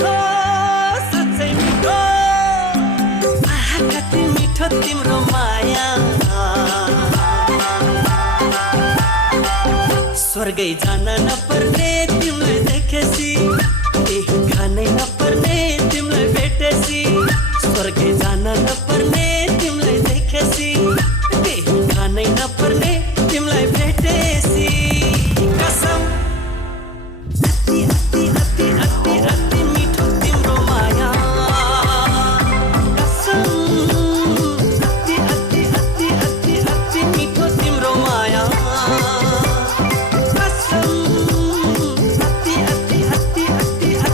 मिठो साँच्चै मिठो आहा कति मिठो तिम्रो माया स्वर्गै जान नपर्ने